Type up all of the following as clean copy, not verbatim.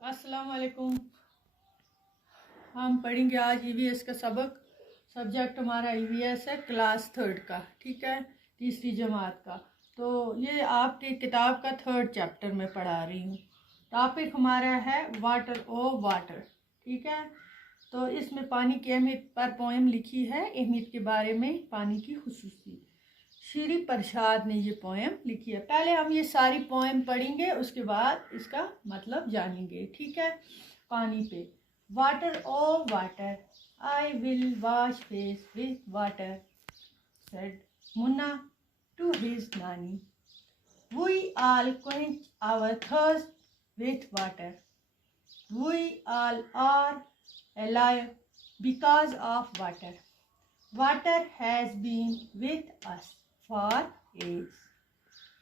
अस्सलाम वालेकुम। हम पढ़ेंगे आज ईवीएस का सबक। सब्जेक्ट हमारा ईवीएस है क्लास थर्ड का, ठीक है, तीसरी जमात का। तो ये आपकी किताब का थर्ड चैप्टर में पढ़ा रही हूँ। टॉपिक हमारा है वाटर ओ वाटर, ठीक है। तो इसमें पानी की अहमियत पर पोएम लिखी है, अहमियत के बारे में, पानी की खुसूसी। श्री प्रसाद ने ये पोएम लिखी है। पहले हम ये सारी पोएम पढ़ेंगे, उसके बाद इसका मतलब जानेंगे, ठीक है। पानी पे water oh water, I will wash face with water, said Munna to his nani. We all quench our thirst with water. We all are alive because of water. Water has been with us for ages.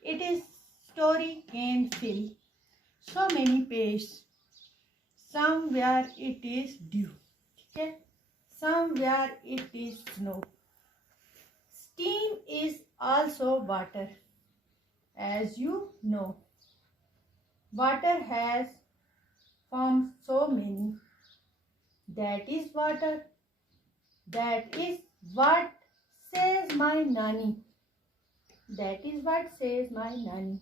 Its story can fill so many pages. Somewhere it is dew, ठीक है, somewhere it is snow. Steam is also water, as you know. Water has formed so many. That is water. That is what says my nanny. That is what says my nanny.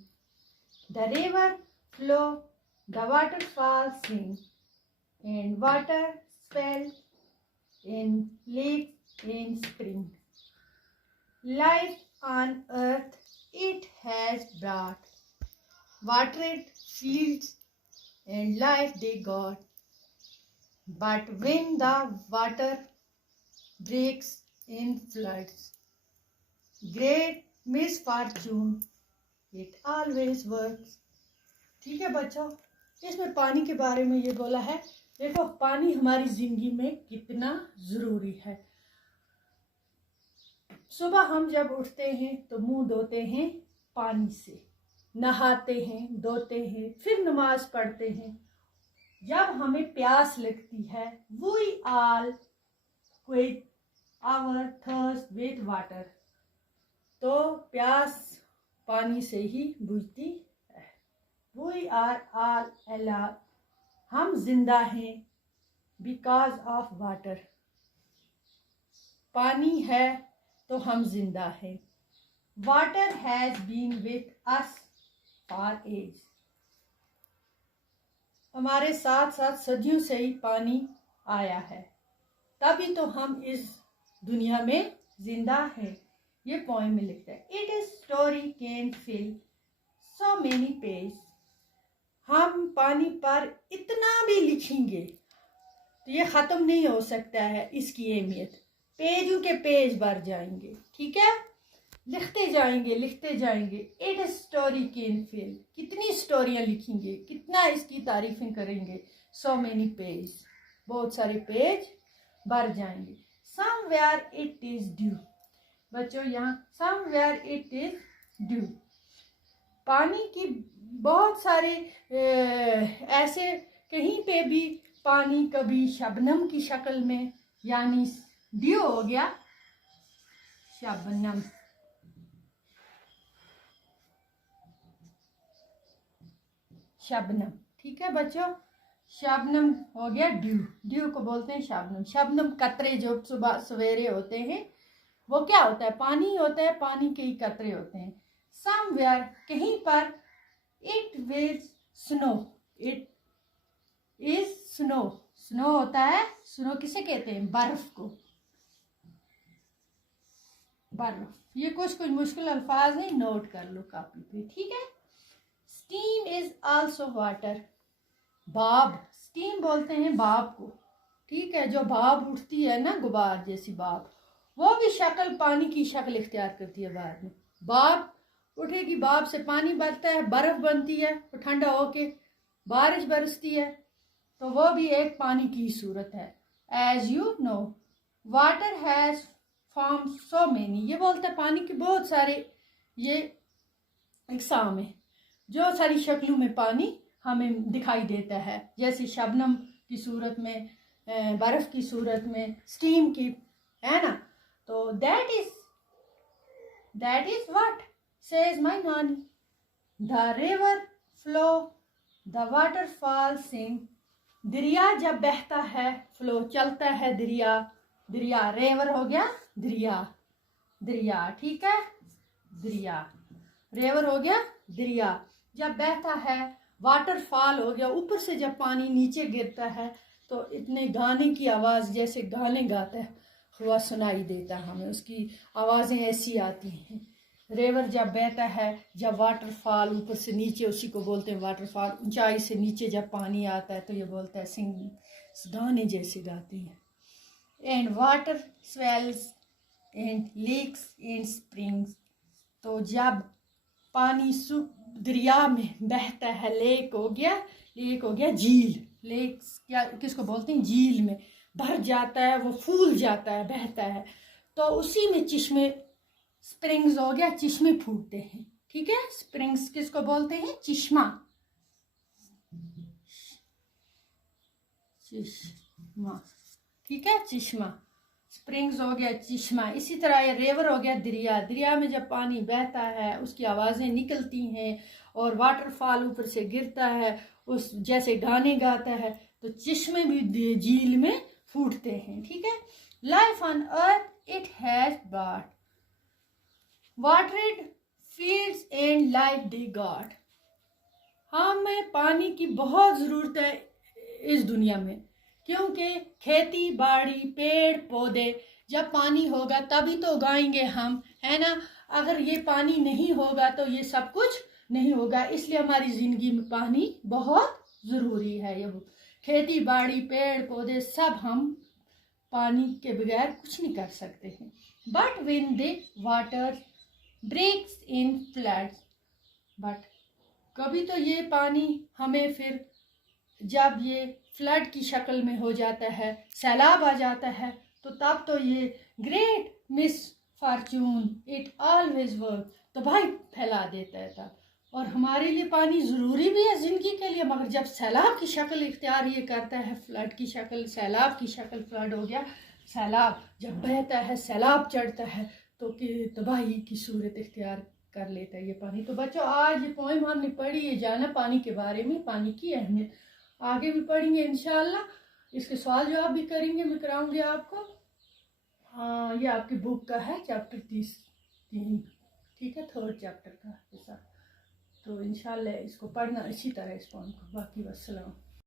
The river flow, the waterfalls sing, and water spell in lakes in spring. Life on earth it has brought, watered fields and life they got. But when the water breaks in floods, great misfortune, it always works. ठीक है बच्चों, इसमें पानी के बारे में ये बोला है। देखो पानी हमारी जिंदगी में कितना जरूरी है। सुबह हम जब उठते हैं तो मुंह धोते हैं पानी से, नहाते हैं, धोते हैं, फिर नमाज पढ़ते हैं। जब हमें प्यास लगती है, we all quench our thirst with water, तो प्यास पानी से ही बुझती है। We are all alive, हम जिंदा हैं, because of water, पानी है तो हम जिंदा हैं। Water has been with us for ages, हमारे साथ साथ सदियों से ही पानी आया है, तभी तो हम इस दुनिया में जिंदा हैं। ये पोएम में लिखता है, it is story can feel so many page. हम पानी पर इतना भी लिखेंगे तो ये खत्म नहीं हो सकता है। इसकी अहमियत पेजों के पेज भर जाएंगे, ठीक है, लिखते जाएंगे लिखते जाएंगे। It is story can fill, कितनी स्टोरियां लिखेंगे, कितना इसकी तारीफें करेंगे। सो मेनी पेज, बहुत सारे पेज भर जाएंगे। समवेयर इट इज ड्यू, बच्चों यहाँ समवेयर इट इज ड्यू, पानी की बहुत सारे ऐसे कहीं पे भी पानी कभी शबनम की शक्ल में, यानी ड्यू हो गया शबनम, शबनम, ठीक है बच्चों, शबनम हो गया ड्यू। ड्यू को बोलते हैं शबनम। शबनम कतरे जो सुबह सवेरे होते हैं, वो क्या होता है, पानी होता है, पानी के ही कतरे होते हैं। समवेयर, कहीं पर, it will snow, it is snow, snow होता है, स्नो किसे कहते हैं, बर्फ को, बर्फ। ये कुछ मुश्किल अल्फाज नहीं, नोट कर लो कॉपी पे, ठीक है। स्टीम इज आल्सो वाटर, भाप, स्टीम बोलते हैं भाप को, ठीक है, जो भाप उठती है ना, गुबार जैसी भाप, वो भी शक्ल पानी की शक्ल इख्तियार करती है। बाद में भाप उठेगी, भाप से पानी बनता है, बर्फ बनती है, तो ठंडा होके बारिश बरसती है, तो वो भी एक पानी की सूरत है। As you know water has form so many, ये बोलता है पानी के बहुत सारे ये इकसाम है, जो सारी शक्लों में पानी हमें दिखाई देता है, जैसे शबनम की सूरत में, बर्फ की सूरत में, स्टीम की, है ना। तो that is what says my nani, the river flow, the waterfall sing, दरिया जब बहता है, फ्लो चलता है दरिया, दरिया रेवर हो गया दरिया, दरिया ठीक है, दरिया रेवर हो गया दरिया, जब बहता है, वाटरफॉल हो गया ऊपर से जब पानी नीचे गिरता है तो इतने गाने की आवाज़ जैसे गाने गाता है हुआ सुनाई देता है हमें, उसकी आवाज़ें ऐसी आती हैं। रेवर जब बहता है, जब वाटरफॉल ऊपर से नीचे, उसी को बोलते हैं वाटरफॉल, ऊंचाई से नीचे जब पानी आता है तो ये बोलता है सिंगिंग, गाने जैसे गाती हैं। And water swells and lakes and springs, तो जब पानी दरिया में बहता है, लेक हो गया, लेक हो गया झील, लेक क्या किसको बोलते हैं, झील में भर जाता है, वो फूल जाता है, बहता है, तो उसी में चिश्मे, स्प्रिंग्स हो गया, चिश्मे फूटते हैं, ठीक है। स्प्रिंग्स किसको बोलते हैं, चिश्मा, चिश्मा ठीक है, चिश्मा, स्प्रिंग्स हो गया चिश्मा। इसी तरह ये रिवर हो गया दरिया, दरिया में जब पानी बहता है उसकी आवाज़ें निकलती हैं और वाटरफॉल ऊपर से गिरता है, उस जैसे गाने गाता है, तो चिश्मे भी झील में फूटते हैं, ठीक है। Life on earth it has bought watered fields and life they got, हमें पानी की बहुत ज़रूरत है इस दुनिया में, क्योंकि खेती बाड़ी पेड़ पौधे, जब पानी होगा तभी तो उगाएंगे हम, है ना। अगर ये पानी नहीं होगा तो ये सब कुछ नहीं होगा, इसलिए हमारी ज़िंदगी में पानी बहुत ज़रूरी है। ये खेती बाड़ी पेड़ पौधे सब हम पानी के बगैर कुछ नहीं कर सकते हैं। But when the water breaks in floods, but कभी तो ये पानी हमें फिर जब ये फ्लड की शक्ल में हो जाता है, सैलाब आ जाता है, तो तब तो ये great miss Fortune it always work, तो भाई फैला देता है तब। और हमारे लिए पानी ज़रूरी भी है ज़िंदगी के लिए, मगर जब सैलाब की शक्ल इख्तियार ये करता है, फ्लड की शक्ल, सैलाब की शक्ल, फ्लड हो गया सैलाब, जब बहता है सैलाब चढ़ता है तो कि तबाही की सूरत इख्तियार कर लेता है ये पानी। तो बच्चों आज ये पोइम हमने पढ़ी, ये जाना पानी के बारे में, पानी की अहमियत, आगे भी पढ़ेंगे इंशाल्लाह, इसके सवाल जवाब भी करेंगे, मैं कराऊंगी आपको। हाँ ये आपकी बुक का है चैप्टर 3, ठीक है, 3rd चैप्टर का हिस्सा, तो इंशाल्लाह इसको पढ़ना अच्छी तरह इस पोइम को। बाकी वस्सलाम।